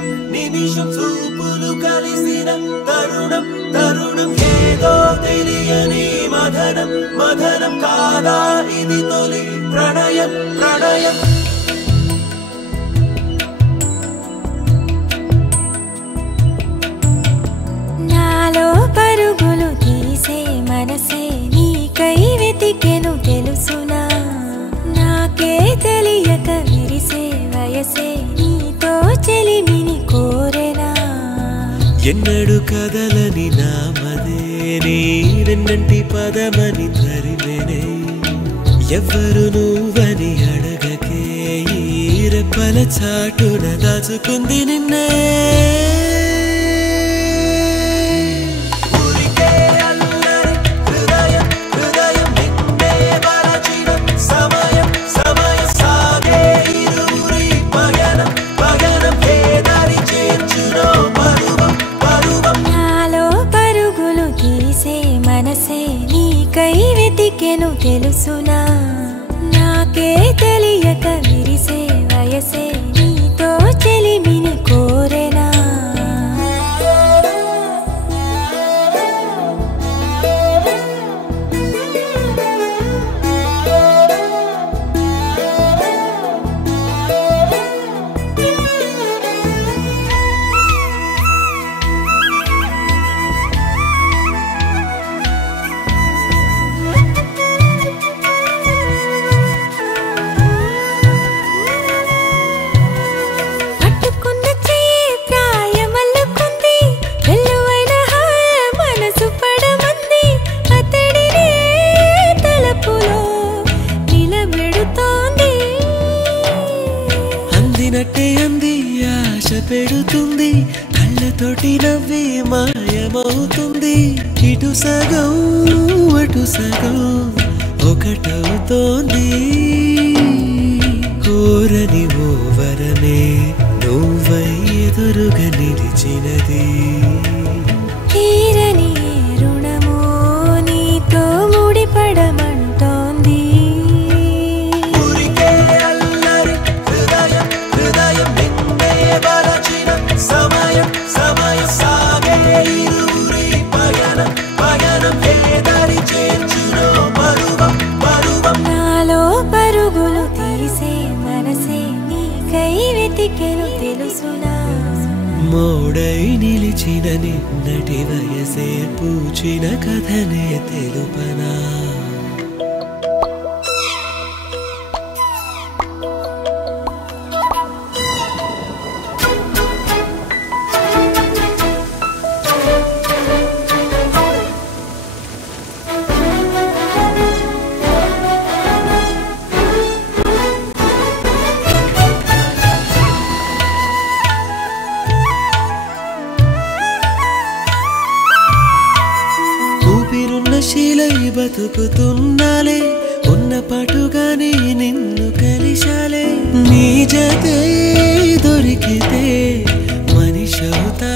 నిమిషం నిమిషం చూపులు కలిసిన తరుణం తరుణం ఏదో తెలియని మదనం మదనం కాదా ఇది తొలి ప్రణయం ప్రణయం నాలో పరుగులు తీసే మనసే నీకై వెతికెను తెలుసునా నాకే తెలియక విరిసే వయసే నీతో చెలిమిని కోరెనా ఎన్నడు కదలని నామదే నీరెన్నంటి పదమని తరిమెనే ఎవ్వరు నువ్వని అడగకే ఈ రెప్పల చాటున దాచుకుంది నిన్నే వెతికెను తెలుసునా నాకే తెలియక విరిసే వయసే నీతో చెలిమిని కోరెనా అంది ఆశ పెడుతుంది కళ్ళతోటి నవ్వి మాయమవుతుంది ఇటు సగం అటు సగం ఒకటవుతోంది కోరని ఓ వరమే నువ్వై ఎదురుగా నిలిచినది తీరని రుణమో నీతో ముడిపడమంటోంది సమయం సమయం సాగే ఇరువురి పయనం పయనం ఏదరి చేర్చునో పరువం పరువం నాలో పరుగులు తీసే మనసే నీకై వెతికెను తెలుసునా మోడై నిలిచిన నిన్నటి వయసే పూచిన కథనే తెలుపనా శీలై బతుకుతున్నాలే ఉన్న పాటుగానే నిన్ను కలిశాలే నీ జతే దొరికితే మనిషవుతా